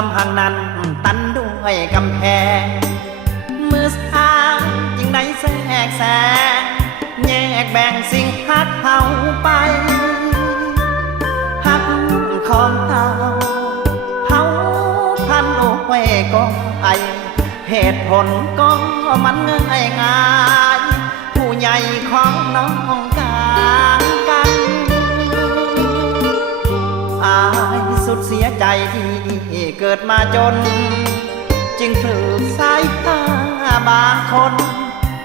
ความห่างนั้นตันด้วยกำแพงมือสร้างจึงได้แทรกแซงแยกแบ่งสิ่งฮักเฮาไปฮักของเฮาพันโอ้ยก็ไอเหตุผลก็มันง่ายผู้ใหญ่ของน้องกางกันอายสุดเสียใจที่เกิดมาจนจึงถือสายตาบางคน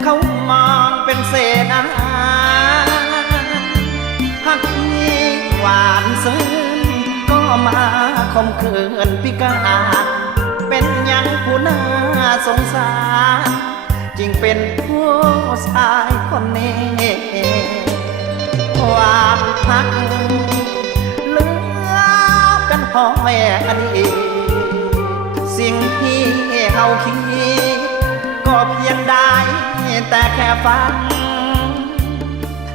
เขามองเป็นเศษอาหารหักนี้หวานซึ้งก็มาคมคืนพิการเป็นยังผู้น่าสงสารจึงเป็นผู้ชายคนนี้ความหักเหลือเป็นพ่อแม่อดีตสิ่งที่เฮาคิดก็เพียงได้แต่แค่ฟัง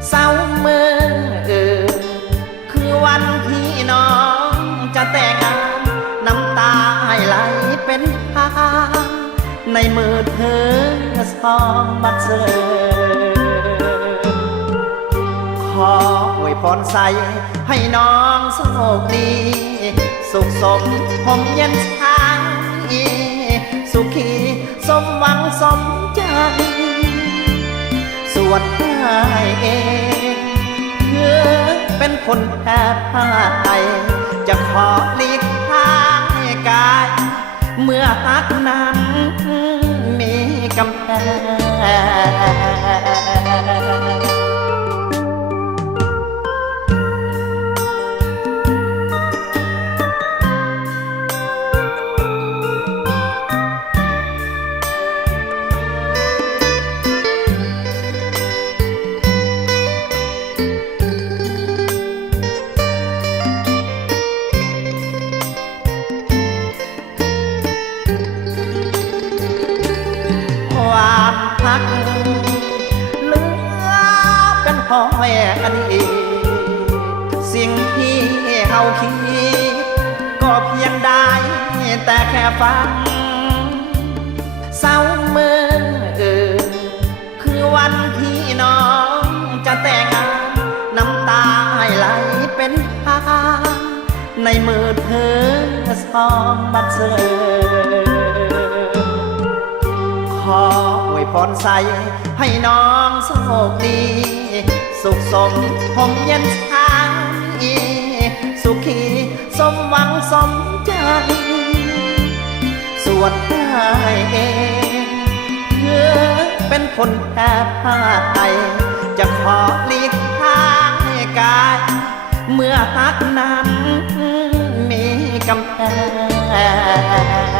เศร้าเมื่อคือวันที่น้องจะแต่งงานน้ำตาไหลเป็นทางในมือเธอสองบัดเซอขออวยพรใส่ให้น้องโชคดีสุขสมผมเย็นชางสุขีสมหวังสมใจส่วนได้เองเพื่อเป็นคนแพ้พ่ายจะขอหลีกทางให้กายเมื่อฮักนั้นมีกำแพงความหักเหลือเป็นพ่อแม่อดีตสิ่งที่เฮาคิดก็เพียงได้แต่แค่ฟังเศร้าเมื่อคือวันที่น้องจะแต่งงานน้ำตาไหลเป็นทางในมือเธอสองบัดเซอขออวยพรใส่ให้น้องโชคดีสุขสมผมเย็นชางสุขีสมหวังสมใจส่วนได้เองเพื่อเป็นคนแพ้พ่ายจะขอหลีกทางให้กายเมื่อฮักนั้นมีกำแพง